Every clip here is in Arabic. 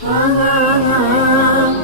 رحمن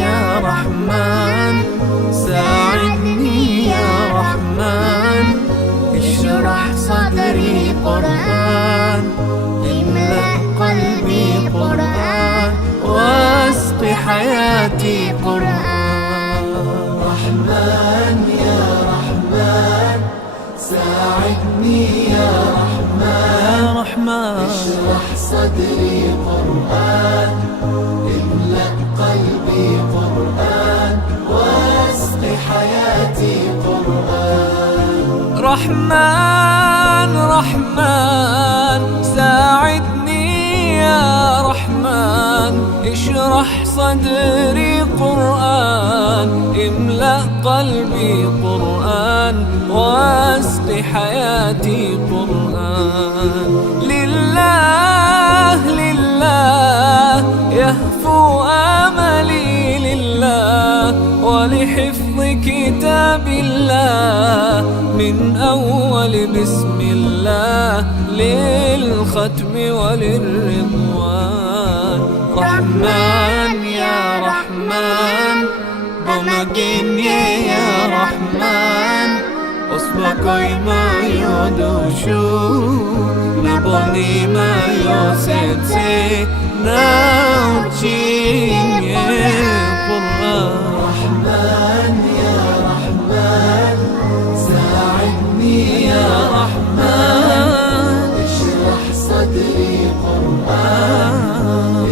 يا رحمن ساعدني يا رحمن، اشرح صدري قرآن، املأ قلبي قرآن، واسق حياتي قرآن. رحمن يا رحمن ساعدني يا رحمن، اشرح صدري قرآن، املأ قلبي قرآن، واسق حياتي قرآن. رحمن رحمن ساعدني يا رحمن، اشرح صدري قرآن، املأ قلبي قرآن، واسق حياتي قرآن. لله لله يهفو آملي لله، ولحفظ كتاب الله من أول بسم الله للختم وللرضوان. رحمن يا رحمن بمجيني يا رحمن، أصبحي ما يدوشو نبني ما يوسيتي ناوتشيني قرآن. رحمن يا رحمن ساعدني يا رحمن، اشرح صدري قرآن،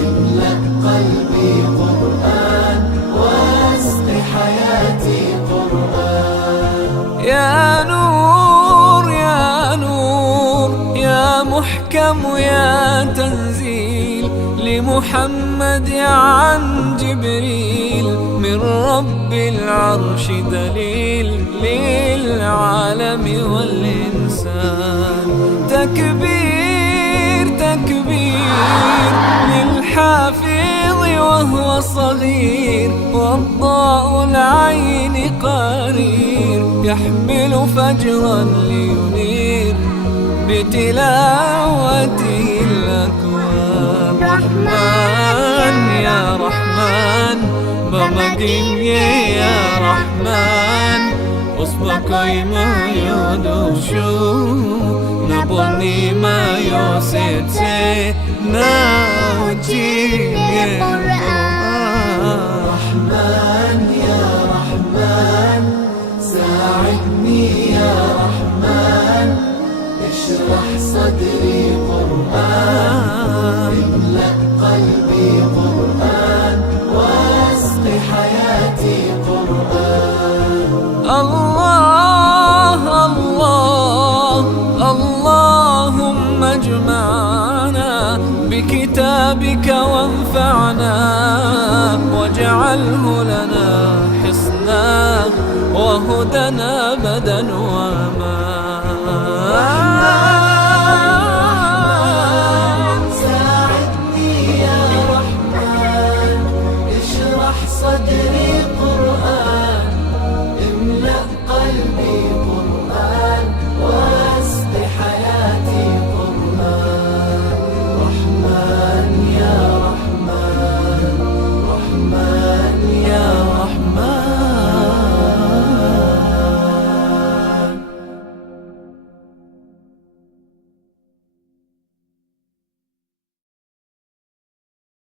املأ قلبي قرآن، واسق حياتي قرآن. يا نور يا نور يا محكم يا تنزيل لمحمد عن جبريل، من رب العرش دليل للعالم والإنسان. تكبير تكبير للحافظ وهو صغير، والضاء العين قرير، يحمل فجرا لينير بتلاوته الأكوان. رحمن يا رحمن بمجيني يا رحمن، أصبحي ما يدوشو نبني ما يوسيتي ناوتشيني قرآن. رحمن يا رحمن ساعدني يا رحمن، اشرح صدري قرآن، املأ قلبي قرآن، واسق حياتي قرآن. الله الله اللهم اجمعنا بكتابك وانفعنا، واجعله لنا حصنا وهدنا أبدا ساعدني يا رحمن، اشرح صدري